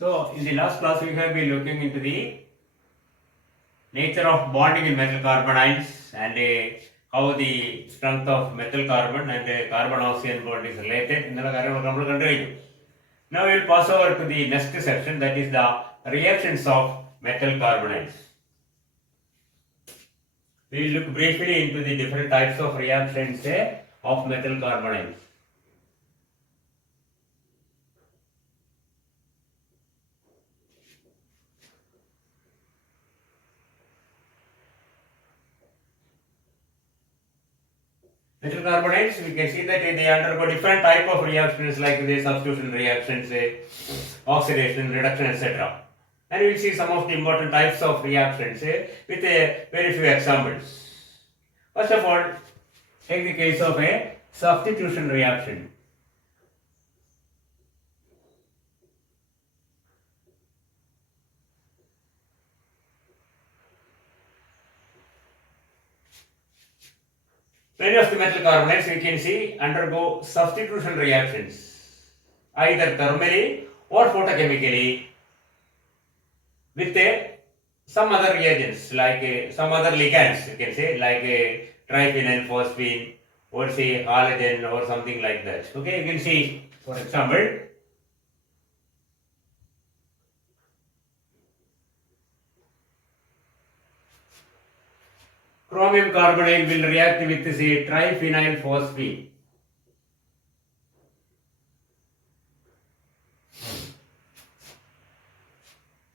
So, in the last class, we have been looking into the nature of bonding in metal carbonyls and how the strength of metal carbon and carbon oxygen bond is related. Now, we will pass over to the next section, that is the reactions of metal carbonyls. We will look briefly into the different types of reactions of metal carbonyls. Metal carbonyls, we can see that they undergo different type of reactions like the substitution reactions, oxidation, reduction, etc. And we will see some of the important types of reactions with very few examples. First of all, take the case of a substitution reaction. Many of the metal carbonates we can see undergo substitution reactions either thermally or photochemically with some other reagents like some other ligands, you can say, like a triphenyl phosphine or say halogen or something like that. Okay, you can see, for example, chromium carbonyl will react with say triphenyl phosphine.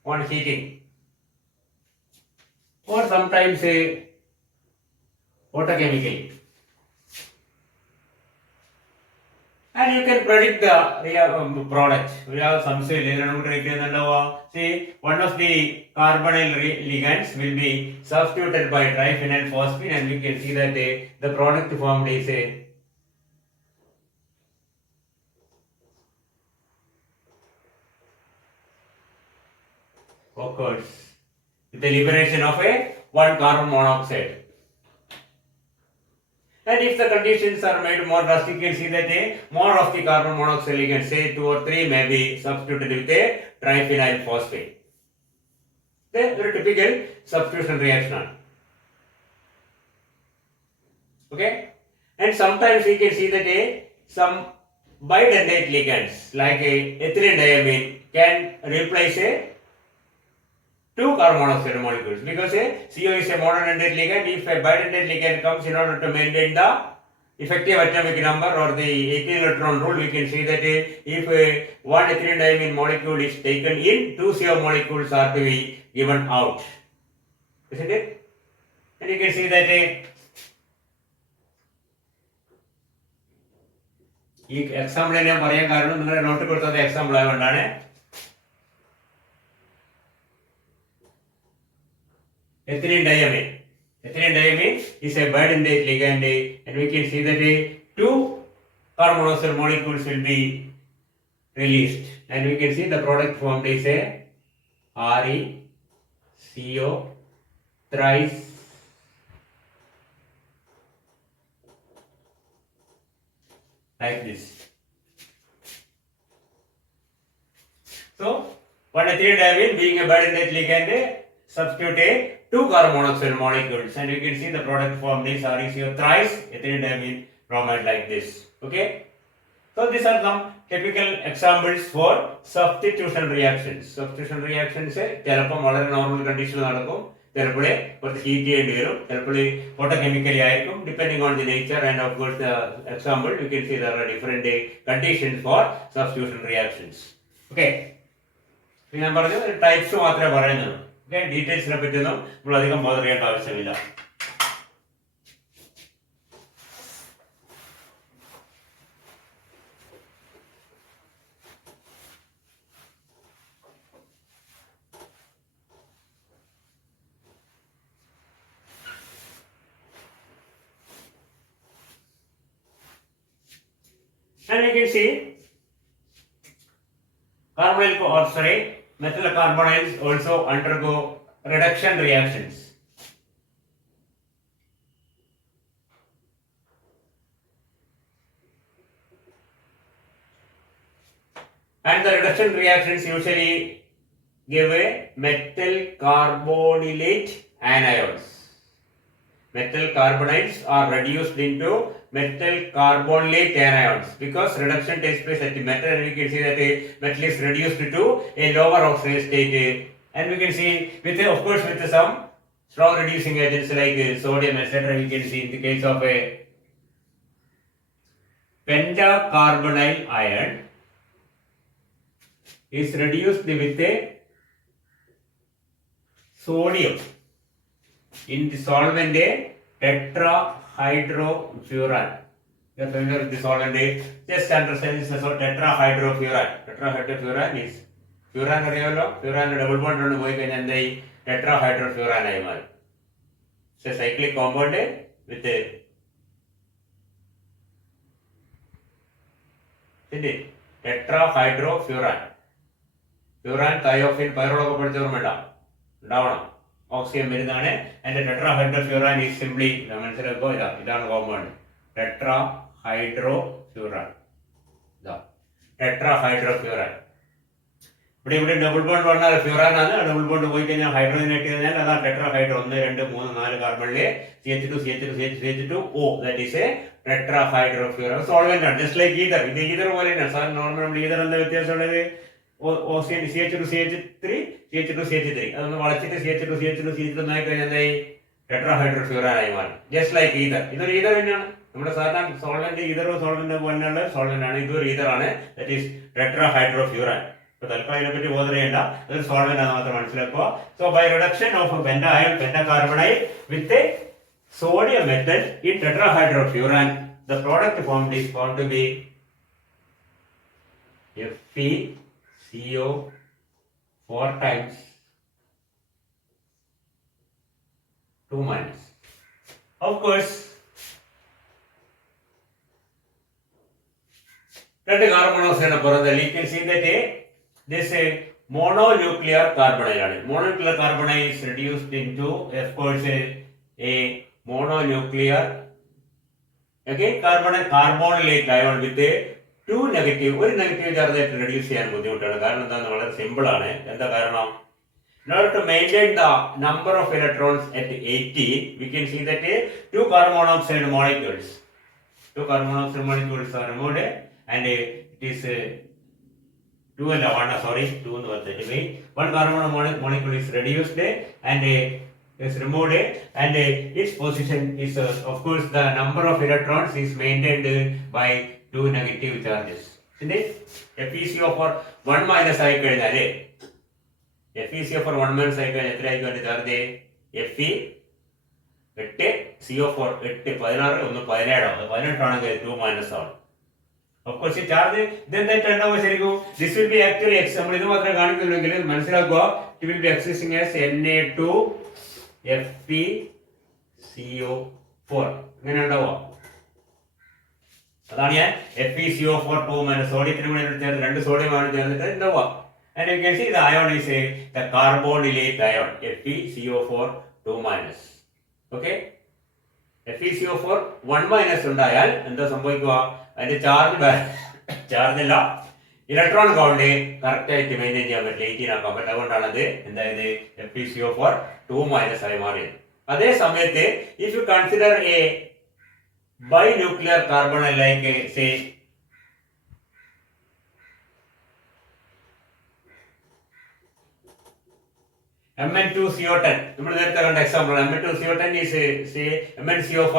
On heating, or sometimes say photochemically. And you can predict the product. We have some say see one of the carbonyl ligands will be substituted by triphenyl phosphine, and we can see that the product formed is a occurs with the liberation of a one carbon monoxide. And if the conditions are made more drastic, you can see that more of the carbon monoxide ligand, say 2 or 3, may be substituted with a triphenyl phosphate. The very typical substitution reaction. Okay, and sometimes we can see that some bidentate ligands like ethylene diamine can replace a two carbon monoxide molecules, because CO is a monodentate ligand. If a bidentate ligand comes, in order to maintain the effective atomic number or the 18 electron rule, we can see that if one ethylene diamine molecule is taken in, two CO molecules are to be given out, isn't it? And you can see that ഈ എക്സാമ്പിൾ ഞാൻ പറയാൻ കാരണം നിങ്ങളുടെ നോട്ട് കൊടുത്തത് എക്സാമ്പിൾ ആയതുകൊണ്ടാണ്. Ethylene diamine. Ethylene diamine is a bidentate ligand, and we can see that two carbon monoxide molecules will be released, and we can see the product formed is a ReCO thrice like this. So, one ethylene diamine being a bidentate ligand substitute two carbon monoxide molecules, and you can see the product formed is ReCO thrice ethylene diamine bromide like this. Okay, so these are some typical examples for substitution reactions. Substitution reactions ചിലപ്പോൾ വളരെ normal condition നടക്കും, ചിലപ്പോൾ കുറച്ച് ഹീറ്റ് ചെയ്യേണ്ടി വരും, ചിലപ്പോൾ photochemically ആയിരിക്കും, depending on the nature and of course the example you can see there are different conditions for substitution reactions. Okay, ഞാൻ പറഞ്ഞു ടൈപ്സ് മാത്രമേ പറയുന്നുള്ളൂ. ഓക്കെ, ഡീറ്റെയിൽസിനെ പറ്റിയൊന്നും നമ്മൾ അധികം ബോധർ ചെയ്യേണ്ട ആവശ്യമില്ല. And you can see metal carbonyls also undergo reduction reactions. And the reduction reactions usually give a metal carbonylate anions. Metal carbonates are reduced into metal carbonylate anions because reduction takes place at the metal, and we can see that a metal is reduced to a lower oxidation state, and we can see with of course with some strong reducing agents like sodium etc. We can see in the case of a pentacarbonyl iron is reduced with a sodium in the solvent a tetrahydrofuran. You are familiar with the solvent A? Just understand this as tetrahydrofuran. Tetrahydrofuran is furan അറിയാമല്ലോ, furan double bond കൊണ്ട് പോയി കഴിഞ്ഞാൽ എന്തായി tetrahydrofuran ആയി മാറും. It's a cyclic compound with a tetrahydrofuran. Furan, thiophin, പൈറോളൊക്കെ പഠിച്ചോർമ്മ ഉണ്ടാവണം. ഓക്സിജൻ വരുന്നതാണ്. അതിന്റെ ടെട്രാഹൈഡ്രോഫ്യൂറാൻ ഈസ് സിംപ്ലി മനസ്സിലാക്കോ, ഇതാണ് കോമ്പൗണ്ട് ടെട്രാഹൈഡ്രോഫ്യൂറാൻ. ടെട്രാഹൈഡ്രോഫ്യൂറാൻ ഇവിടെ ഡബിൾ ബോണ്ട് വന്നാൽ ഫ്യൂറാൻ ആണ്. ഡബിൾ ബോണ്ട് പോയി കഴിഞ്ഞാൽ ഹൈഡ്രോജനേറ്റ് കഴിഞ്ഞാൽ അതാണ് ടെട്രാഹൈഡ്രോ. 1 2 3 4 കാർബണിലെ CH2 that is a tetrahydrofuran solvent ആണ്. Just like ether. ഇത് ഈതർ പോലെ തന്നെയാണ് സാർ. നോർമൽ ഈതർ എന്താ വ്യത്യാസമുള്ളത്? CH2CH3 അതൊന്ന് വളച്ചിട്ട് CH2 ആയി കഴിഞ്ഞാൽ എന്തായി ടെട്രാഹൈഡ്രോഫ്യൂറാൻ ആയി മാറും. Just like ether. ഇതൊരു ഈതർ തന്നെയാണ്. നമ്മുടെ സാധാരണ സോൾവെന്റ് ഈതറോ സോൾവെന്റ് പോലെയുള്ള സോൾവെന്റ് ആണ്. ഇതൊരു ഈതർ ആണ്. That is tetrahydrofuran. ഇപ്പൊ തൽക്കാലം ഇതിനെ പറ്റി ബോധർ ചെയ്യേണ്ട, അതൊരു സോൾവെന്റ് ആണെന്ന് മാത്രം മനസ്സിലാക്കുക. സോ ബൈ റിഡക്ഷൻ ഓഫ് പെന്റായൺ pentacarbonyl with a sodium metal in tetrahydrofuran, the product formed is found to be FeCO4 times 2 minus. Of course, രണ്ട് കാർബൺ മോണോക്സൈഡ് പുറന്തള്ളി. You can see that this mononuclear carbonyl ആണ്. Mononuclear carbonyl is reduced into of course a mononuclear carbonylate ion with a 2 നെഗറ്റീവ്. ഒരു നെഗറ്റീവ് ചാർജായിട്ട് റെഡ്യൂസ് ചെയ്യാൻ ബുദ്ധിമുട്ടാണ്. കാരണം എന്താണെന്ന് വളരെ സിമ്പിൾ ആണ്. എന്താ കാരണം? In order to maintain the number of electrons at 18, we can see that 2 carbon monoxide molecules are removed, and it is 2 and 1 sorry 2 and 1 one carbon molecule is reduced and is removed, and its position is of course the number of electrons is maintained by 2 negative charges. Isn't it? FeCO4 1 minus ആയി കഴിഞ്ഞാൽ FeCO4 1 minus ആയി കഴിഞ്ഞാൽ എത്രയായിരിക്കും അതിന്റെ charge? Fe 8 CO4 8 16 1 17 18 ആണെങ്കിൽ 2 മൈനസ് ആണ്. Of course ഈ ചാർജ് ഇതെന്തായിട്ട് ഉണ്ടാവുക ശരിക്കും? This will be actually X. നമ്മൾ ഇത് മാത്രമേ കാണിക്കുന്നുള്ളെങ്കിൽ മനസ്സിലാക്കുക. It will be existing as Na2 FeCO4 ഇങ്ങനെ ഉണ്ടാവുക. അതാണ് ഞാൻ FeCO4 2 മൈനസ് സോഡിയത്തിന് വേണ്ടി ചേർത്ത് 2 സോഡിയമാണ് ചേർന്നിട്ട് ഉണ്ടാവുക. And you can see the ion is the carbonylate ion FeCO4 2 minus. Okay, FeCO4 1 minus ഉണ്ടായാൽ എന്താ സംഭവിക്കുക? അതിന്റെ ചാർജ് ഇല്ല, ഇലക്ട്രോൺ കൗണ്ട് കറക്റ്റ് ആയിട്ട് മെയിൻറ്റെയിൻ ചെയ്യാൻ പറ്റില്ല, 18 ആക്കാൻ പറ്റില്ല. അതുകൊണ്ടാണ് അത് എന്തായത് FeCO4 2 മൈനസ് ആയി മാറിയത്. അതേ സമയത്ത് if you consider a binuclear carbonyl like say Mn2CO10, നമ്മൾ നേരത്തെ കണ്ട example Mn2CO10 is say MnCO5,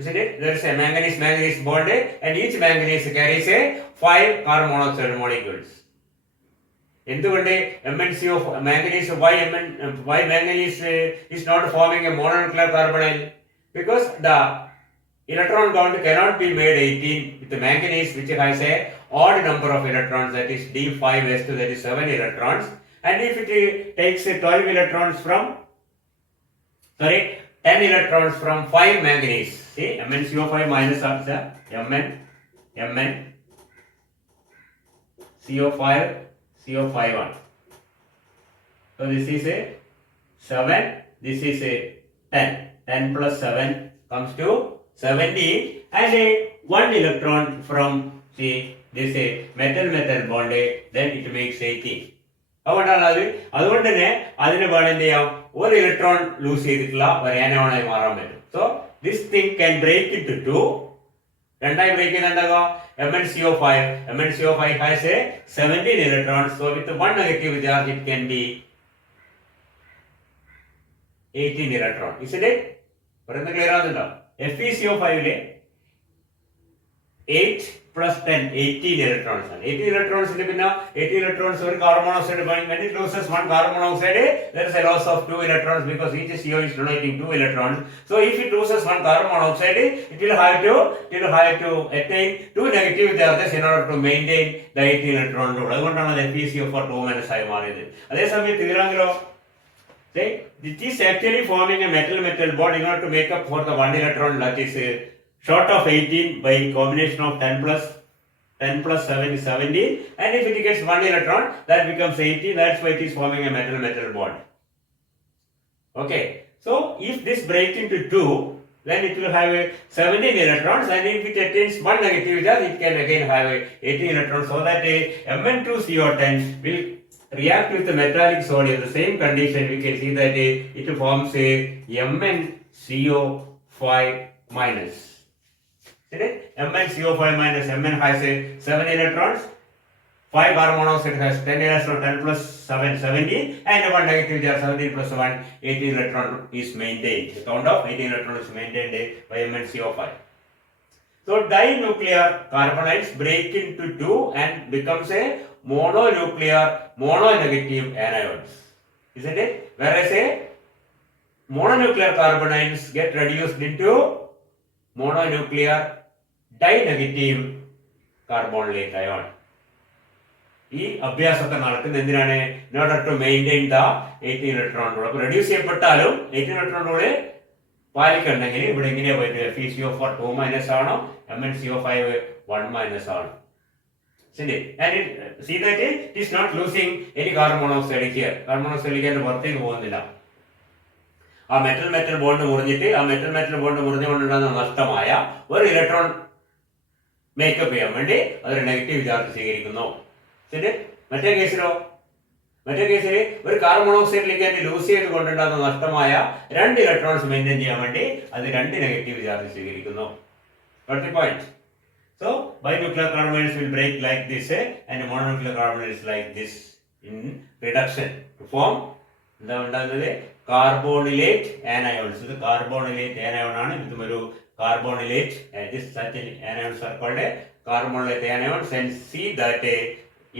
isn't it? There is a manganese bond and each manganese carries a 5 carbon monoxide molecules. എന്തുകൊണ്ട് manganese why manganese is not forming a mononuclear carbonyl? Because the electron count cannot be made 18 with the manganese, which has a odd number of electrons, that is D5s2, that is 7 electrons, and if it takes 12 electrons from 10 electrons from 5 manganese, see MnCO5 minus answer MnCO5 so this is a 7, this is a 10 plus 7 comes to 17, and a 1 electron from See, this metal bond, then it makes 18. അതുകൊണ്ട് തന്നെ അതിന് വേണം എന്ത് ചെയ്യാം, ഒരു electron loose ചെയ്തിട്ടുള്ള ഒരു ആനോണായി മാറാൻ പറ്റും. So this thing can break into two. രണ്ടായി ബ്രേക്ക് ചെയ്യുന്നുണ്ടാകാം. MnCO5. MnCO5 has a 17 electrons. So with one negative charge it can be 18 electron. Isn't it? പറയുന്നത് ക്ലിയർ ആകുന്നുണ്ടോ? FeCO5 8 plus 10, 18 electrons. 18 electrons പിന്നെ 18 electrons ഒരു carbon monoxide. When it loses one carbon monoxide, there is a loss of 2 electrons because each CO is donating 2 electrons. So if it loses one carbon monoxide, it will have to attain 2 negative charges in order to maintain the 18 electron rule. അതുകൊണ്ടാണ് അത് FeCO4 2- ആയി മാറിയത്. അതേസമയത്ത് ഇതിലാണെങ്കിലോ, it is actually forming a metal bond in order to make up for the 1 electron that is short of 18 by combination of 10 plus 7 is 17, and if it gets 1 electron that becomes 18. That's why it is forming a metal bond. Okay, so if this breaks into 2, then it will have 17 electrons, and if it attains 1 negative charge, it can again have 18 electrons, so that Mn2CO10 will react with the metallic sodium. The same condition, we can see that it forms a MnCO5 minus. MnCO5 minus. Mn has 7 electrons, 5 carbon monoxide has 10 electrons, 10 plus 7, 17, and 1 negative charge, 17 plus 1, 18 electron is maintained. The count of 18 electrons is maintained by MnCO5. So dinuclear carbonides break into 2 and becomes a mononuclear mononegative anions. Isn't it? Whereas a mononuclear carbonides get reduced into mononuclear dinegative carbonate ion. ഈ അഭ്യാസമൊക്കെ നടക്കുന്നത് എന്തിനാണ്? in order to maintain the 18 electron rule. അപ്പോൾ റെഡ്യൂസ് ചെയ്യപ്പെട്ടാലും 18 electron rule പാലിക്കണമെങ്കിൽ ഇവിടെ എങ്ങനെയാ പോയത്? FeCO4 2- ആണോ, MnCO5 1- ആണോ? ശരി. And see that it is not losing any carbon monoxide here. Carbon monoxide പുറത്തേക്ക് പോകുന്നില്ല. ആ മെറ്റൽ ബോണ്ട് മുറിഞ്ഞിട്ട് ആ മെറ്റൽ ബോണ്ട് മുറിഞ്ഞുകൊണ്ടുണ്ടാകുന്ന നഷ്ടമായ ഒരു ഇലക്ട്രോൺ മേക്കപ്പ് ചെയ്യാൻ വേണ്ടി അതൊരു നെഗറ്റീവ് ചാർജ് സ്വീകരിക്കുന്നു. ശരി. മറ്റേ കേസിൽ ഒരു കാർബൺ മോണോക്സൈഡിലേക്ക് ലൂസ് ചെയ്ത് കൊണ്ടുണ്ടാകുന്ന നഷ്ടമായ 2 ഇലക്ട്രോൺസ് മെയിൻറ്റെയിൻ ചെയ്യാൻ വേണ്ടി അത് 2 നെഗറ്റീവ് ചാർജ് സ്വീകരിക്കുന്നു. Got the point? So binuclear carbonides will break like this, and mononuclear carbonides like this in reduction to form എന്താ ഉണ്ടാകുന്നത്? കാർബോണിലേറ്റ് ആനയോൺസ്. ഇത് കാർബോണിലേറ്റ് ആനയോൺ ആണ്. ഇതും ഒരു കാർബോണിലേറ്റ്. This such anions are called carbonate anions, and see that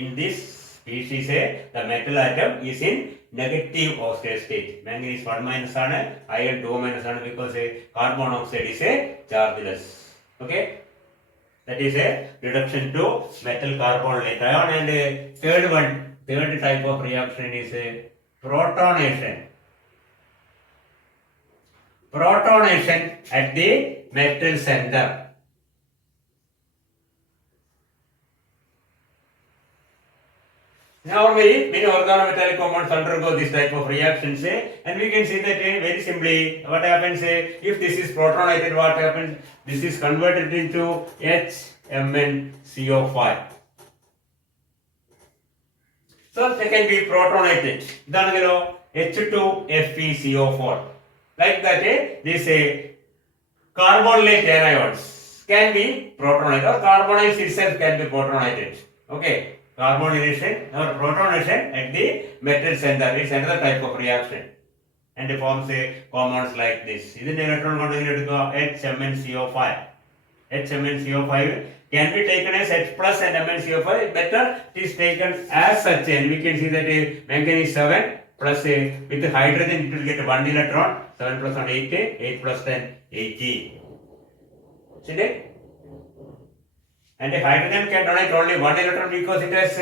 in this species the metal atom is in negative oxidation state. Manganese 1- ആണ്, iron 2- ആണ്, because carbon monoxide is a chargeless. Okay, that is a reduction to metal carbonate ion. And third type of reaction is protonation. Protonation at the metal center. Normally, many organometallic compounds undergo this type of reactions, and we can see that very simply what happens if this is protonated, what happens? This is converted into HMnCO5. So they can be protonated. Then H2FeCO4. Like that, this carbonate anions can be protonated, or carbonate itself can be protonated. Okay, carbonation or protonation at the metal center is another type of reaction, and it forms compounds like this. This is electron HMnCO5. HMnCO5 can be taken as H plus and MnCO5. Better it is taken as such, and we can see that manganese 7 plus with hydrogen it will get 1 electron. 7 plus 1 8, 8 plus 10 18. See that? And the hydrogen can donate only 1 electron because it has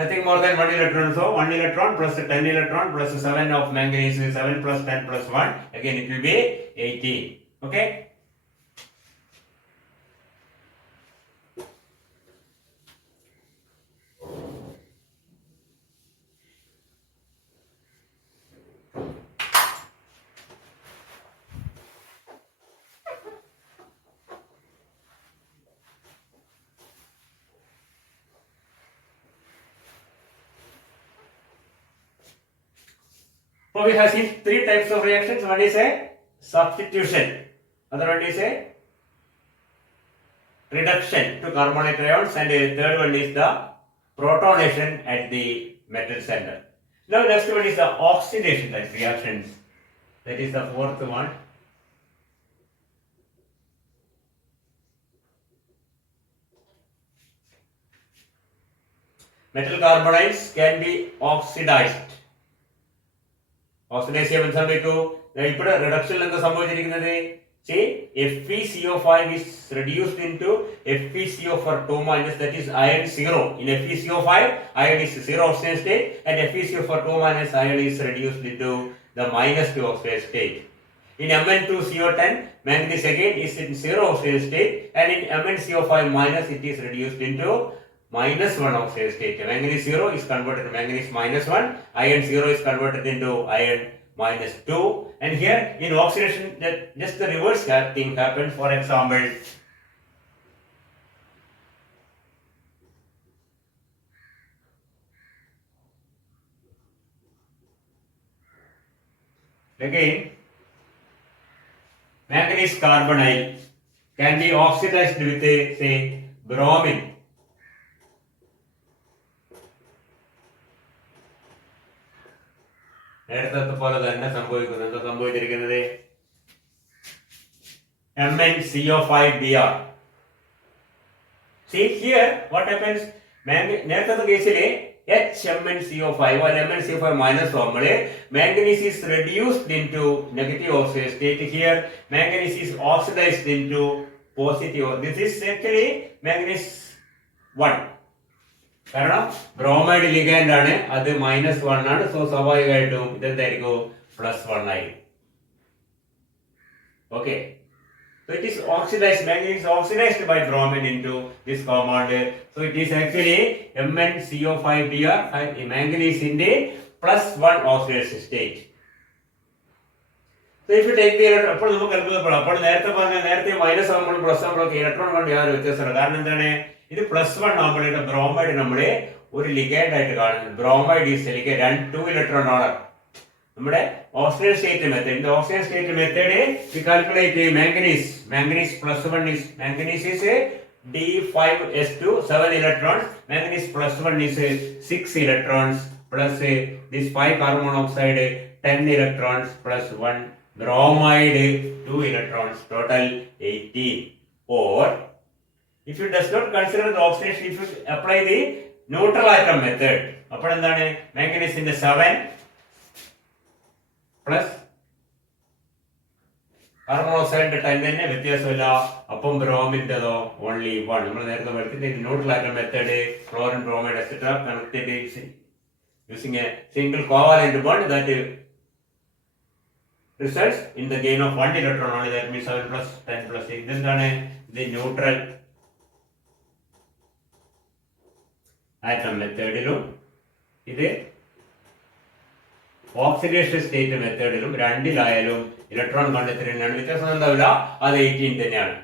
nothing more than 1 electron. So 1 electron plus 10 electron plus 7 of manganese, 7 plus 10 plus 1, again it will be 18. Okay. So we have seen three types of reactions. One is a substitution, other one is a reduction to carbonic ions, and the third one is the protonation at the metal center. Now next one is the oxidation type reactions. That is the fourth one. Metal carbonides can be oxidized. Oxidize ചെയ്യുമ്പോൾ സംഭവിക്കൂ ഇവിടെ റിഡക്ഷനിൽ എന്താ സംഭവിച്ചിരിക്കുന്നത്? See, FeCO5 is reduced into FeCO4 minus, that is iron 0. In FeCO5, iron is 0 oxidation state, and FeCO4 minus iron is reduced into the -2 oxidation state. In Mn2CO10, manganese again is in 0 oxidation state, and in MnCO5 minus it is reduced into -1 oxidation state. Manganese 0 is converted to manganese -1, iron 0 is converted into iron -2, and here in oxidation just the reverse thing happens. For example, again manganese carbonide can be oxidized with say bromine. നേരത്തെ പോലെ തന്നെ സംഭവിക്കുന്നു. എന്താ സംഭവിച്ചിരിക്കുന്നത്? MnCO5Br. See here what happens? നേരത്തെ കേസിൽ HMnCO5 or MnCO5 minus formula, manganese is reduced into negative oxidation state. Here manganese is oxidized into positive. This is actually manganese 1. കാരണം bromide ligand ആണ്, അത് -1 ആണ്. സോ സ്വാഭാവികമായിട്ടും ഇതെന്തായിരിക്കും? +1 ആയിരിക്കും. Okay, so it is oxidized. Manganese is oxidized by bromine into this compound. So it is actually MnCO5Br and manganese in the +1 oxidation state. So if you take the electron, അപ്പോൾ നമുക്ക് അത്ഭുതപ്പെടാം. അപ്പോൾ നേരത്തെ മൈനസ് ആകുമ്പോൾ പ്ലസ് ആകുമ്പോഴൊക്കെ ഇലക്ട്രോൺ കൊണ്ട് യാതൊരു വ്യത്യാസമില്ല. കാരണം എന്താണ്? ഇത് +1 ആകുമ്പോൾ ഇവിടെ ബ്രോമൈഡ് നമ്മള് ഒരു ലിഗാൻഡ് ആയിട്ട് കാണുന്നത്. Bromide is ligand 2 electron order. നമ്മുടെ oxidation state method. In the oxidation state method, we calculate manganese. Manganese +1 is manganese is D5S2 7 electrons. Manganese +1 is 6 electrons plus this 5 carbon monoxide 10 electrons plus 1 bromide 2 electrons, total 18. Or if you does not consider the oxidation, if you apply the neutral atom method, അപ്പോൾ എന്താണ്? മാംഗനീസിന്റെ 7 plus carbon മോണോക്സൈഡിന്റെ 10 തന്നെ വ്യത്യാസമില്ല. അപ്പം ബ്രോമിന്റെതോ ഓൺലി 1. നമ്മൾ നേരത്തെ പഠിച്ചിട്ട് neutral atom method, chlorine, bromide et cetera connected using A single covalent bond that results in the gain of 1 electron only. That means 7 plus 10 plus 8. ഇതെന്താണ്? ഇത് ന്യൂട്രൽ ആറ്റം മെത്തേഡിലും ഇത് ഓക്സിഡേഷൻ സ്റ്റേറ്റ് മെത്തേഡിലും രണ്ടിലായാലും ഇലക്ട്രോൺ കണ്ടെത്തുന്നതിനാണ് വ്യത്യാസം ഉണ്ടാവില്ല. അത് 18 തന്നെയാണ്.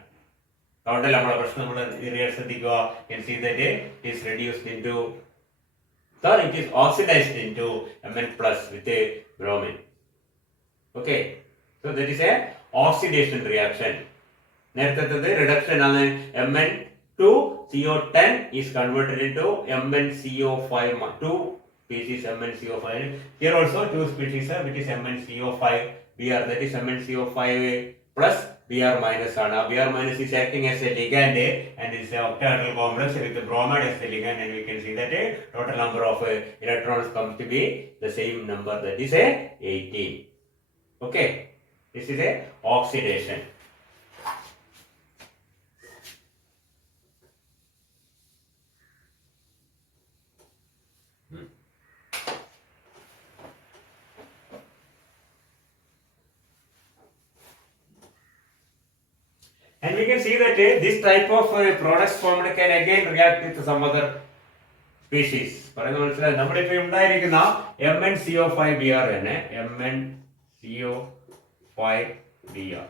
അതുകൊണ്ടല്ല നമ്മളെ പ്രശ്നം നമ്മൾ ശ്രദ്ധിക്കുക. see that it is reduced into, sorry, it is oxidized into Mn plus with a bromine. Okay, so that is a oxidation reaction. നേരത്തെ റിഡക്ഷൻ ആണ്. Mn2CO10 is converted into MnCO5, 2 species MnCO5. Here also 2 species which is MnCO5Br, that is MnCO5 plus Br minus ആണ്. Br minus is acting as a ligand and is an octahedral complex with the bromide as the ligand, and we can see that total number of electrons comes to be the same number, that is 18. Okay, this is a oxidation. And we can see that this type of products formed can again react with some other species. പറയുന്നത് മനസ്സിലായി? നമ്മളിപ്പോൾ ഉണ്ടായിരിക്കുന്ന MnCO5Br തന്നെ, MnCO5Br.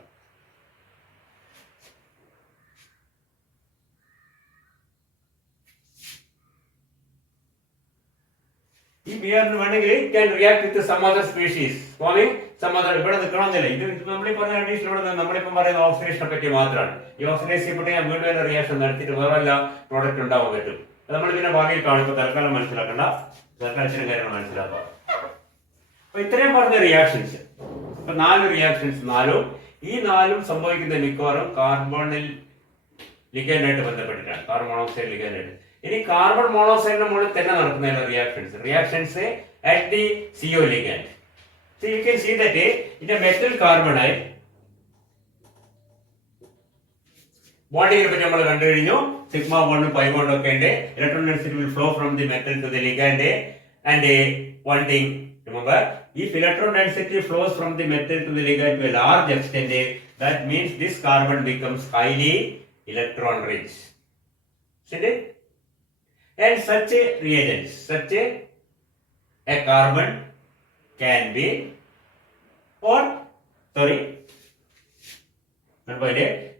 ഈ ബിയർ വേണമെങ്കിൽ can react with some other species forming some other. ഇവിടെ നിൽക്കണമെന്നില്ല. ഇത് നമ്മൾ ഈ പറഞ്ഞ കണ്ടീഷൻ ഇവിടെ നമ്മളിപ്പം പറയുന്ന ഓക്സിഡേഷനെ പറ്റി മാത്രമാണ്. ഈ ഓക്സിഡൈസ് ചെയ്യപ്പെട്ട് ഞാൻ വീണ്ടും ഒരു റിയാക്ഷൻ നടത്തിയിട്ട് വേറെ എല്ലാ പ്രോഡക്റ്റ് ഉണ്ടാവാൻ പറ്റും. നമ്മൾ പിന്നെ ഭാവിയിൽ കാണും. ഇപ്പൊ തൽക്കാലം മനസ്സിലാക്കണ്ട, തൽക്കാലം ചില കാര്യങ്ങൾ മനസ്സിലാക്കാം. അപ്പൊ ഇത്രയും പറഞ്ഞ റിയാക്ഷൻസ്, ഇപ്പൊ 4 റിയാക്ഷൻസ്, 4 ഈ 4 സംഭവിക്കുന്ന മിക്കവാറും കാർബണിൽ ലിഗൻഡായിട്ട് ബന്ധപ്പെട്ടിട്ടാണ്, കാർബൺ മോണോക്സൈഡ് ലിഗൻഡായിട്ട്. ഇനി കാർബൺ മോണോക്സൈഡിന്റെ മുകളിൽ തന്നെ നടക്കുന്ന reactions at the CO ligand. So you can see that in a metal carbonide ബോണ്ടിനെ പറ്റി നമ്മൾ കണ്ടു കഴിഞ്ഞു. സിഗ്മ ബോണ്ടും പൈ ബോണ്ടും ഒക്കെ ഉണ്ട്. Electron density will flow from the metal to the ligand. And one thing, remember, if electron density flows from the metal to the ligand to a large extent, that means this carbon becomes highly electron rich. See it? And such a reagent, such a carbon can be, or sorry,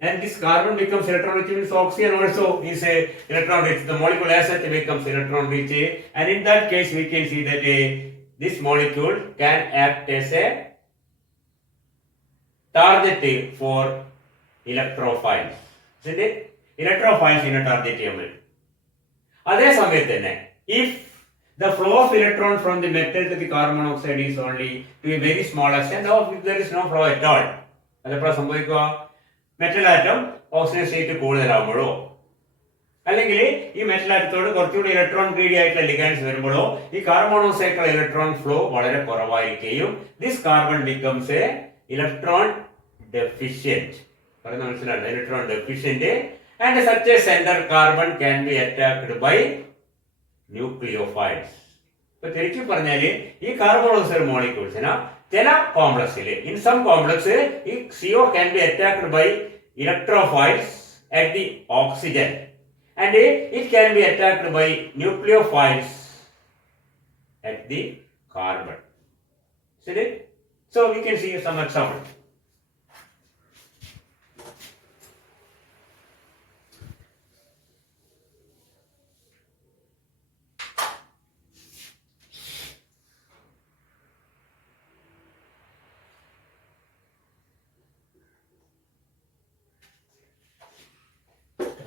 and this carbon becomes electron rich, means oxygen also is a electron rich. The molecule as such becomes electron rich, and in that case we can see that this molecule can act as a target for electrophiles. See it? Electrophiles in a target element. അതേ സമയത്ത് തന്നെ if the flow of electron from the metal to the carbon monoxide is only to a very small extent, or if there is no flow at all, അതെപ്പോഴാണ് സംഭവിക്കുക? Metal atom oxygen state കൂടുതലാവുമ്പോഴോ, അല്ലെങ്കിൽ ഈ മെറ്റൽ ആറ്റത്തോട് കുറച്ചുകൂടി electron greedy ആയിട്ടുള്ള ലിഗാൻഡ്സ് വരുമ്പോഴോ ഈ കാർബൺ മോണോക്സൈഡിലുള്ള ഇലക്ട്രോൺ ഫ്ലോ വളരെ കുറവായിരിക്കുകയും this carbon becomes a electron deficient. പറയുന്നത് മനസ്സിലാണ്? Electron deficient. And such a center carbon can be attacked by nucleophiles. ഇപ്പൊ തിരിച്ചു പറഞ്ഞാല് ഈ കാർബൺ മോണോക്സൈഡ് മോളിക്യൂൾസിന് ചില കോംപ്ലക്സിൽ, in some complex, ഈ CO can be attacked by electrophiles at the oxygen, and it can be attacked by nucleophiles at the carbon. See it? So we can see some examples.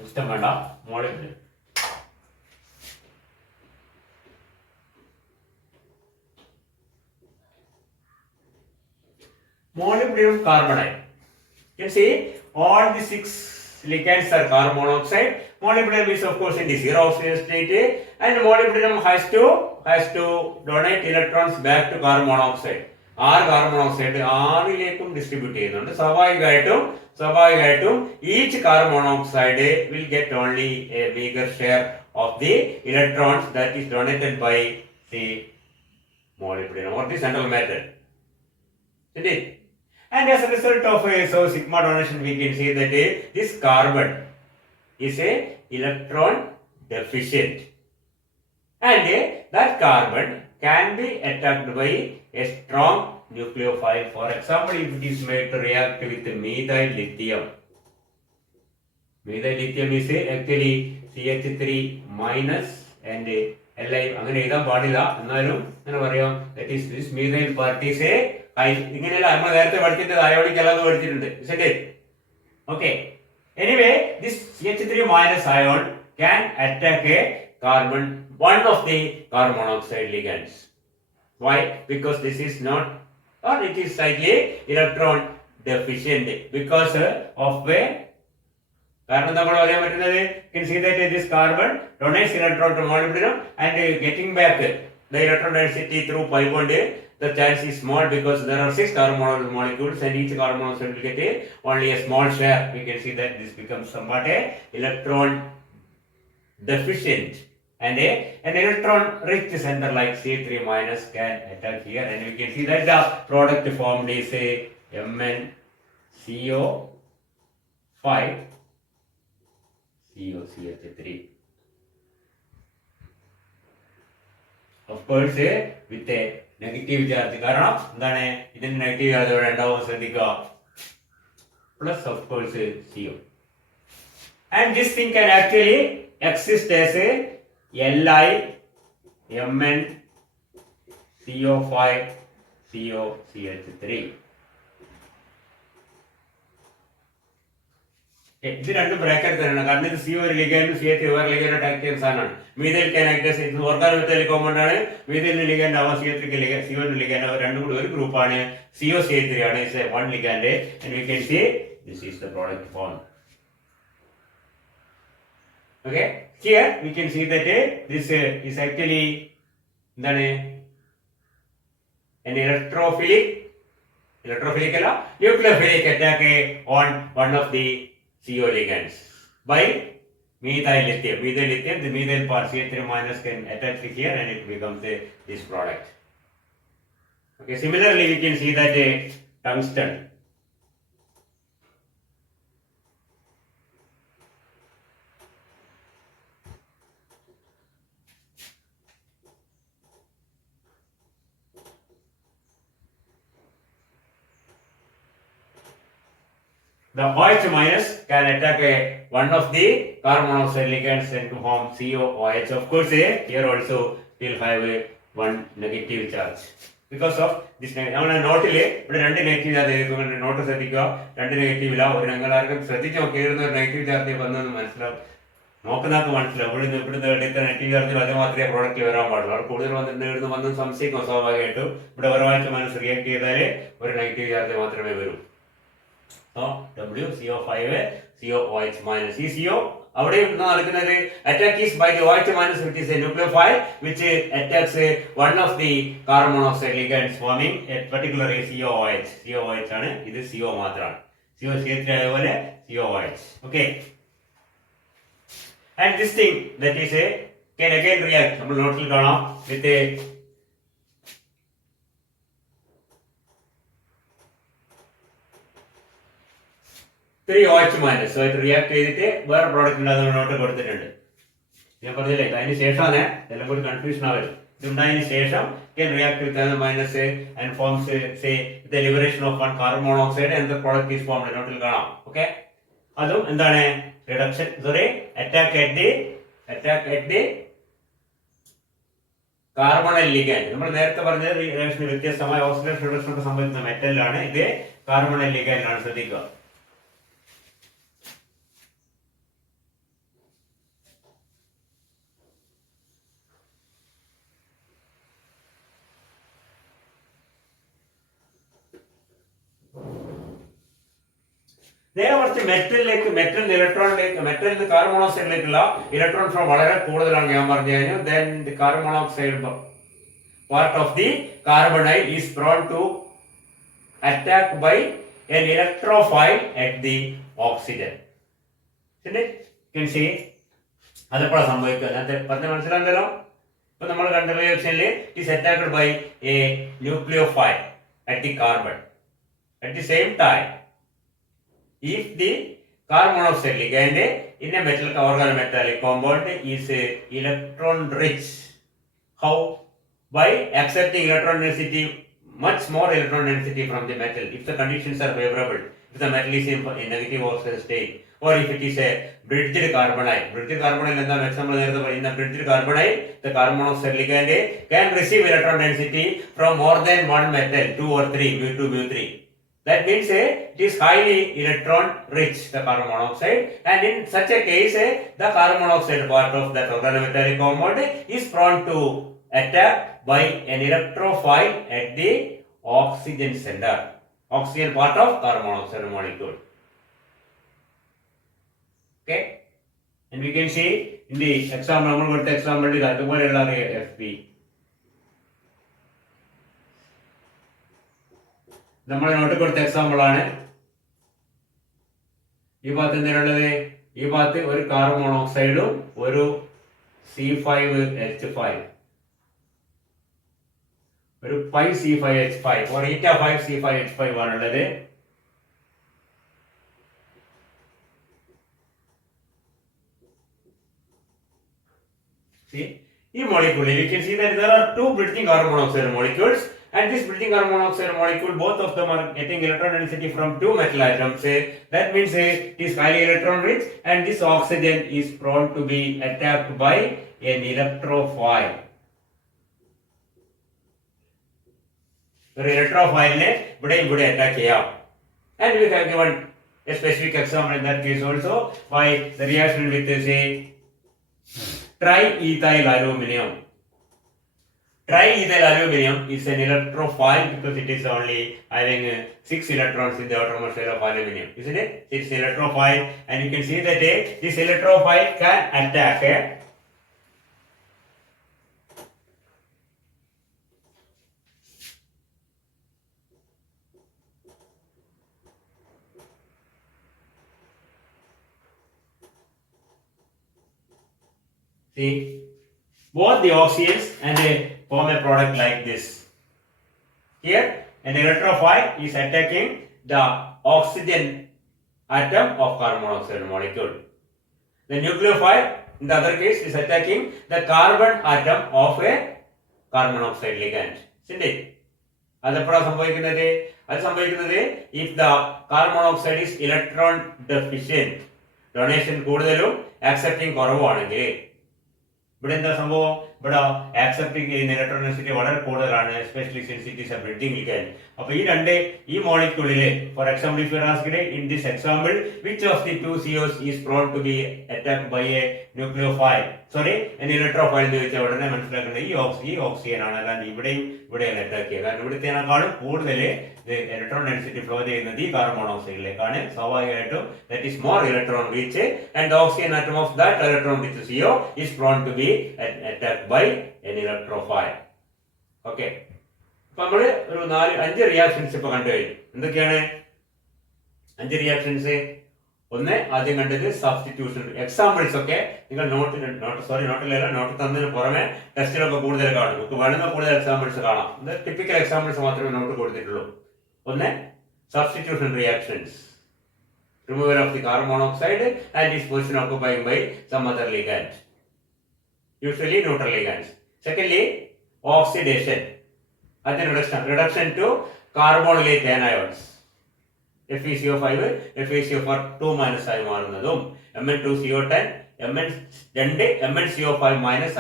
ഇഷ്ടം വേണ്ട molecule. Molybdenum carbonide. You can see all the 6 ligands are carbon monoxide. Molybdenum is of course in the zero oxidation state, and molybdenum has to donate electrons back to carbon monoxide. 6 carbon monoxide 6ലേക്കും distribute ചെയ്യുന്നുണ്ട്. സ്വാഭാവികമായിട്ടും each carbon monoxide will get only a bigger share of the electrons that is donated by the molybdenum or the central matter. Indeed. And as a result of sigma donation, we can see that this carbon is a electron deficient, and that carbon can be attacked by a strong nucleophile. For example, if it is made to react with methyl lithium. Methyl lithium is actually CH3 minus and Li. അങ്ങനെ എഴുതാൻ പാടില്ല, എന്നാലും അങ്ങനെ പറയാം. That is, this methyl part is a, ഇങ്ങനെയല്ല നമ്മൾ നേരത്തെ പഠിച്ചിട്ട് അയോണിക് അല്ലാതെ പഠിച്ചിട്ടുണ്ട്. Isn't it? Okay. Anyway, this CH3 minus ion can attack a carbon, one of the carbon monoxide ligands. Why? Because this is not, or it is slightly electron deficient because of a, കാരണം നമ്മൾ പറയാൻ പറ്റുന്നത്, you can see that this carbon donates electron to molybdenum and getting back the electron density through pi bond, the chance is small because there are 6 carbon molecules and each carbon molecule will get only a small share. We can see that this becomes somewhat a electron deficient, and an electron rich center like C3 minus can attack here, and we can see that the product formed is a MnCO5 COCH3. Of course, with a negative charge. കാരണം എന്താണ് ഇതിന് negative charge ഇവിടെ ഉണ്ടാവും, ശ്രദ്ധിക്കുക. Plus of course CO. And this thing can actually exist as a Li Mn CO5 COCH3. ഇത് രണ്ടും ബ്രാക്കറ്റ് തന്നെയാണ് കാരണം ഇത് CO ഒരു ലിഗാൻഡ് CH വേറെ ലിഗാൻഡ് അറ്റാക്ക് ചെയ്യുന്ന സാധനമാണ്. മീഥൈൽ കാൻ ആക്ട് ആസ് ഇത് ഓർഗാനോമെറ്റാലിക് കോമ്പൗണ്ട് ആണ്. മീഥൈൽ ലിഗാൻഡ് ആവാം CH3 ലിഗാൻഡ് CO ലിഗാൻഡ് അവർ രണ്ടും കൂടി ഒരു ഗ്രൂപ്പാണ്. COCH3 ആണ് is one ligand and we can see this is the product form. Okay, here we can see that this is actually എന്താണ് an electrophilic അല്ല nucleophilic attack on one of the CO ligands by methyl lithium. The methyl part CH3 minus can attach here and it becomes this product. Okay, similarly we can see that tungsten. The OH minus can attack one of the carbon monoxide ligands and to form COOH. Of course, here also will have one negative charge because of this. നമ്മുടെ നോട്ടില് ഇവിടെ രണ്ട് negative charge not ശ്രദ്ധിക്കുക. രണ്ട് നെഗറ്റീവ് ഇല്ല. ഒരു നിങ്ങൾ ആർക്കും ശ്രദ്ധിച്ച് നോക്കിയിരുന്ന ഒരു നെഗറ്റീവ് ചാർജ് വന്നെന്ന് മനസ്സിലാവും. നോക്കുന്നവർക്ക് മനസ്സിലാവും. ഇവിടുന്ന് എടുത്ത നെഗറ്റീവ് ചാർജിൽ അത് മാത്രമേ പ്രോഡക്റ്റ് വരാൻ പാടുള്ളൂ. അവിടെ കൂടുതൽ ഇവിടുന്ന് വന്ന് സംശയിക്കും സ്വാഭാവികമായിട്ടും. ഇവിടെ ഒരാഴ്ച മനസ്സ് റിയാക്ട് ചെയ്താൽ ഒരു നെഗറ്റീവ് ചാർജ് മാത്രമേ വരൂ. So WCO5 COOH minus. ഈ CO അവിടെ നടക്കുന്നത് attack is by the OH minus which is a nucleophile which attacks one of the carbon monoxide ligands forming a particular COOH. COOH ആണ് ഇത് CO മാത്രമാണ്. COCH3 അതേപോലെ COOH. Okay. And this thing that is can again react. നമ്മൾ നോട്ടിൽ കാണാം with a three OH minus. So it react ചെയ്തിട്ട് വേറെ പ്രോഡക്റ്റ് ഉണ്ടാകുന്ന നോട്ട് കൊടുത്തിട്ടുണ്ട്. ഞാൻ പറഞ്ഞില്ലേ അതിന് ശേഷമാണ് എല്ലാം കൂടി കൺഫ്യൂഷൻ ആവരുത്. ഇതുണ്ടായതിനു ശേഷം can react with the minus and forms say the liberation of one carbon monoxide and the product is formed. നോട്ടിൽ കാണാം. ഓക്കെ, അതും എന്താണ് reduction attack at the carbonyl ligand. നമ്മൾ നേരത്തെ പറഞ്ഞ റിയാക്ഷൻ വ്യത്യസ്തമായ ഓക്സിഡേഷൻ റിഡക്ഷൻ ഒക്കെ സംഭവിക്കുന്ന മെറ്റലിലാണ്. ഇത് കാർബണൽ ലിഗാൻഡാണ്. ശ്രദ്ധിക്കുക. നേരെ മറിച്ച് മെറ്റലിന് ഇലക്ട്രോണിലേക്ക് മെറ്റലിന് കാർബൺ മോണോക്സൈഡിലേക്കുള്ള ഇലക്ട്രോൺ ഫ്ലോ വളരെ കൂടുതലാണ്. ഞാൻ പറഞ്ഞു കഴിഞ്ഞു. then the carbon monoxide part of the carbonyl is prone to attack by an electrophile at the oxygen. അതെപ്പോഴാണ് സംഭവിക്കുക? നേരത്തെ പറഞ്ഞ മനസ്സിലാണ്ടല്ലോ. ഇപ്പൊ നമ്മൾ കണ്ട റിയാക്ഷനിൽ is attacked by a nucleophile at the carbon. At the same time, if the carbon monoxide ligand in a organometallic compound is electron rich, how? By accepting electron density, much more electron density from the metal if the conditions are favorable, if the metal is in negative oxidation state, or if it is a bridged carbonyl. Bridged carbonyl എന്താണ് എക്സാമ്പിൾ നേരത്തെ പറയുന്ന bridged carbonyl, the carbon monoxide ligand can receive electron density from more than one metal, 2 or 3, mu2, mu3. That means it is highly electron rich, the carbon monoxide, and in such a case the carbon monoxide part of that organometallic compound is prone to attack by an electrophile at the oxygen center, oxygen part of carbon monoxide molecule. Okay, and we can see in the example, നമ്മൾ കൊടുത്ത എക്സാമ്പിൾ ഇത് അതുപോലെയുള്ള FP. നമ്മൾ നോട്ട് കൊടുത്ത എക്സാമ്പിൾ ആണ്. ഈ ഭാഗത്ത് എന്തിനുള്ളത്? ഈ ഭാഗത്ത് ഒരു കാർബൺ മോണോക്സൈഡും ഒരു C5H5 ഒരു 5C5H5 or eta 5C5H5 ആണുള്ളത്. ഈ മോളിക്യൂളിൽ you can see that there are two bridging carbon monoxide molecules. And this bridging carbon monoxide molecule, both of them are getting electron density from two metal atoms. That means it is highly electron rich, and this oxygen is prone to be attacked by an electrophile ഒരു ഇലക്ട്രോഫൈലിനെ ഇവിടെ അറ്റാക്ക് ചെയ്യാം. And we have given a specific example in that case also by the reaction with say triethyl aluminum. Triethyl aluminum is an electrophile because it is only having 6 electrons in the outermost shell of aluminum, isn't it? It's electrophile, and you can see that this electrophile can attack see both the oxygens and form a product like this. Here an electrophile is attacking the oxygen atom of carbon monoxide molecule. The nucleophile in the other case is attacking the carbon atom of a carbon monoxide ligand. Isn't it? അതെപ്പോഴാണ് സംഭവിക്കുന്നത്? അത് സംഭവിക്കുന്നത് if the carbon monoxide is electron deficient, donation കൂടുതലും ആക്സെപ്റ്റിംഗ് കുറവാണെങ്കിൽ ഇവിടെ എന്താ സംഭവം? ഇവിടെ ആക്സെപ്റ്റിംഗ് ചെയ്യുന്ന ഇലക്ട്രോൺ ഡെൻസിറ്റി വളരെ കൂടുതലാണ്, especially since it is a bridging ligand. അപ്പൊ ഈ മോളിക്യൂളില് for example if you are asked in this example which of the two COs is prone to be attacked by a nucleophile an electrophile എന്ന് ചോദിച്ചാൽ ഉടനെ മനസ്സിലാക്കേണ്ടത് ഈ ഓക്സിജൻ ആണ്, അല്ലാണ്ട് ഇവിടെയാണ് അറ്റാക്ക് ചെയ്യുക. കാരണം ഇവിടുത്തേക്കാളും കൂടുതൽ ഇലക്ട്രോൺ ഡെൻസിറ്റി ഫ്ലോ ചെയ്യുന്നത് ഈ കാർബൺ മോണോക്സൈഡിലേക്കാണ്. സ്വാഭാവികമായിട്ടും that is more electron rich and the oxygen atom of that electron rich CO is prone to be attacked by an electrophile. Okay. അപ്പൊ നമ്മള് ഒരു 5 റിയാക്ഷൻസ് ഇപ്പൊ കണ്ടുകഴിഞ്ഞു. എന്തൊക്കെയാണ് 5 റിയാക്ഷൻസ്? ഒന്ന് ആദ്യം കണ്ടത് സബ്സ്റ്റിറ്റ്യൂഷൻ. എക്സാമ്പിൾസ് ഒക്കെ നിങ്ങൾ നോട്ട് തന്നതിന് പുറമെ ടെസ്റ്റിലൊക്കെ കൂടുതൽ കാണും. നമുക്ക് വേണമെങ്കിൽ കൂടുതൽ എക്സാമ്പിൾസ് കാണാം. ഇത് ടിപ്പിക്കൽ എക്സാമ്പിൾസ് മാത്രമേ നോട്ട് കൊടുത്തിട്ടുള്ളൂ. ഒന്ന് substitution reactions, removal of the carbon monoxide and its position occupied by some other ligand, usually neutral ligands. Secondly, oxidation, അതിന് reduction to carbonylate anions. FeCO5 FeCO2 ആയി മാറുന്നതും Mn2CO10 MnCO5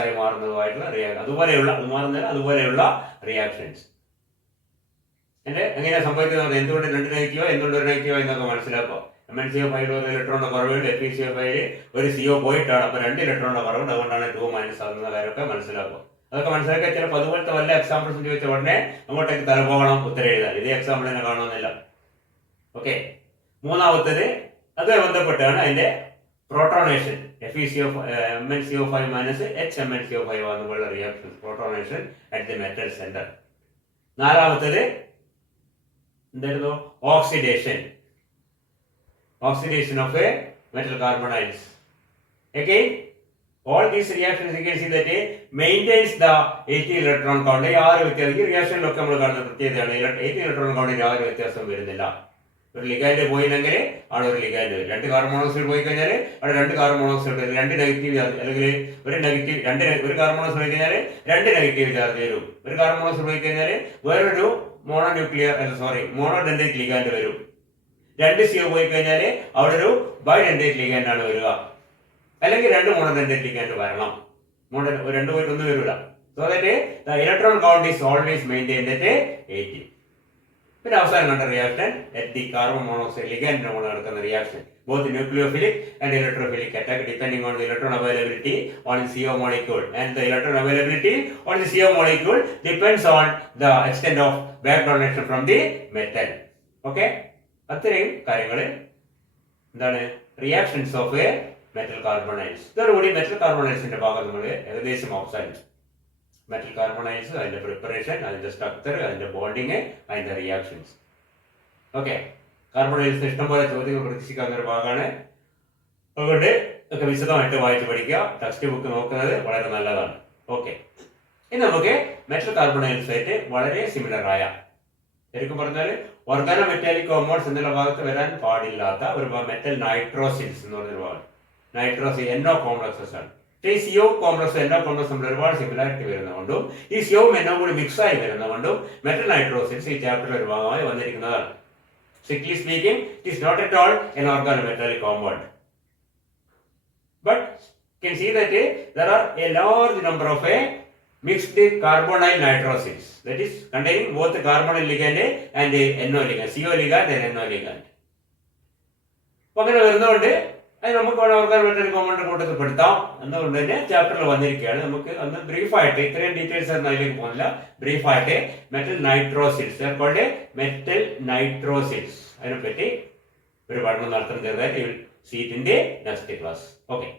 ആയി മാറുന്നതുമായിട്ടുള്ള അതുപോലെയുള്ള റിയാക്ഷൻസ്. എങ്ങനെയാ സംഭവിക്കുന്നത്? എന്തുകൊണ്ട് 2 നെഗറ്റീവോ എന്തുകൊണ്ട് 1 നെഗറ്റീവോ എന്നൊക്കെ മനസ്സിലാക്കുക. MnCO5 ഒരു ഇലക്ട്രോണിന്റെ കുറവുണ്ട്, FeCO5 ഒരു CO പോയിട്ടാണ്. അപ്പൊ 2 ഇലക്ട്രോണിന്റെ കുറവുണ്ട്, അതുകൊണ്ടാണ് 2- ആകുന്ന കാര്യമൊക്കെ മനസ്സിലാക്കുക. അതൊക്കെ മനസ്സിലാക്കിയാൽ ചിലപ്പോൾ അതുപോലത്തെ വല്ല എക്സാമ്പിൾസ് ചോദിച്ച ഉടനെ അങ്ങോട്ടേക്ക് തലപോകണം ഉത്തരം എഴുതാൻ. ഇതേ എക്സാമ്പിൾ തന്നെ കാണണമെന്നില്ല. ഓക്കെ. മൂന്നാമത്തത് അതുമായി ബന്ധപ്പെട്ടാണ് അതിന്റെ പ്രോട്ടോണേഷൻ. MnCO5 HMnCO5 ആകുമ്പോഴുള്ള reaction protonation at the metal centre. നാലാമത്തത് എന്തായിരുന്നു? Oxidation of a metal carbides. Again, all these reactions you can see that it maintains the 80 electron count. ഈ റിയാക്ഷനിലൊക്കെ നമ്മൾ കാണുന്ന പ്രത്യേകതയാണ് 80 ഇലക്ട്രോൺ കൗണ്ടിൽ യാതൊരു വ്യത്യാസം വരുന്നില്ല. ഒരു ലിഗാൻഡ് പോയില്ലെങ്കിൽ അവിടെ ഒരു ലിഗാൻഡ് വരും. 2 കാർബൺ മോണോക്സൈഡ് പോയി കഴിഞ്ഞാൽ അവിടെ 2 കാർബൺ മോണോക്സൈഡ് വരും. 2 നെഗറ്റീവ് ചാർജ് അല്ലെങ്കിൽ ഒരു കാർബൺ മോണോക്സൈഡ് പോയി കഴിഞ്ഞാൽ 2 നെഗറ്റീവ് ചാർജ് വരും. ഒരു കാർബൺ മോണോക്സൈഡ് പോയി കഴിഞ്ഞാൽ വേറൊരു മോണോഡെൻഡേറ്റ് ലിഗാൻഡ് വരും. 2 CO പോയി കഴിഞ്ഞാൽ അവിടെ ഒരു ബൈഡെൻഡേറ്റ് ലിഗാൻഡ് ആണ് വരിക. അല്ലെങ്കിൽ 2 മോണോഡെൻഡേറ്റ് ലിഗാൻഡ് വരണം. 2 പോയിട്ട് ഒന്നും വരില്ല. So that the electron count is always maintained at 80. പിന്നെ അവസാനം കണ്ട reaction at the carbon monoxide ligand നടക്കുന്ന reaction both nucleophilic and electrophilic attack depending on the electron availability on the CO molecule, and the electron availability on the CO molecule depends on the extent of back donation from the metal. Okay, അത്രയും കാര്യങ്ങൾ എന്താണ് reactions of a metal കാർബണൈഡ്സ്. ഇതോടുകൂടി മെറ്റൽ കാർബണൈഡ്സിന്റെ ഭാഗം നമ്മൾ ഏകദേശം അവസാനിച്ചു. മെറ്റൽ കാർബണൈഡ്സ്, അതിന്റെ പ്രിപ്പറേഷൻ, അതിന്റെ സ്ട്രക്ചർ, അതിന്റെ ബോണ്ടിങ്, അതിന്റെ റിയാക്ഷൻസ്. ഓക്കെ, കാർബണൈഡ്സ് ഇഷ്ടംപോലെ ചോദ്യങ്ങൾ പ്രതീക്ഷിക്കാവുന്ന ഒരു ഭാഗമാണ്. അതുകൊണ്ട് ഒക്കെ വിശദമായിട്ട് വായിച്ച് പഠിക്കുക. ടെക്സ്റ്റ് ബുക്ക് നോക്കുന്നത് വളരെ നല്ലതാണ്. ഓക്കെ, ഇനി നമുക്ക് മെറ്റൽ കാർബണൈഡ്സ് ആയിട്ട് വളരെ സിമിലർ ആയ, ശരിക്കും പറഞ്ഞാൽ ഓർഗാനോ മെറ്റാലിക് കോമ്പൗണ്ട്സ് എന്നുള്ള ഭാഗത്ത് വരാൻ പാടില്ലാത്ത ഒരു മെറ്റൽ നൈട്രോസിൽസ് എന്ന് പറഞ്ഞൊരു ഭാഗം. നൈട്രോസ് NO കോംപ്ലക്സസ് ആണ്. ഈ CO കോംപ്ലക്സ് NO കോംപ്ലക്സ് തമ്മിൽ ഒരുപാട് സിമിലാരിറ്റി വരുന്നതുകൊണ്ടും ഈ CO NO കൂടി മിക്സ് ആയി വരുന്നതുകൊണ്ടും മെറ്റൽ നൈട്രോസിൽസ് ഈ ചാപ്റ്ററിൽ ഒരു ഭാഗമായി വന്നിരിക്കുന്നതാണ്. Strictly speaking, it is not at all an organometallic compound. But you can see that there are a large number of mixed carbonyl nitrosyls, that is containing both carbonyl ligand and NO ligand, CO ligand and NO ligand. അപ്പോൾ അങ്ങനെ വരുന്നതുകൊണ്ട് അത് നമുക്ക് ഓർഗാൻ മറ്റൊരു കോമ്പൗണ്ട് കൂട്ടത്തിൽ പെടുത്താം എന്നുകൊണ്ട് തന്നെ ചാപ്റ്ററിൽ വന്നിരിക്കുകയാണ്. നമുക്ക് ഒന്ന് ബ്രീഫായിട്ട്, ഇത്രയും ഡീറ്റെയിൽസ് ഒന്നും അതിലേക്ക് പോകുന്നില്ല, ബ്രീഫായിട്ട് മെറ്റൽ നൈട്രോസിൽസ്, അതുകൊണ്ട് മെറ്റൽ നൈട്രോസിൽസ് അതിനെപ്പറ്റി ഒരു പഠനം നടത്തുന്നത്. സീറ്റിന്റെ നെക്സ്റ്റ് ക്ലാസ്. ഓക്കെ.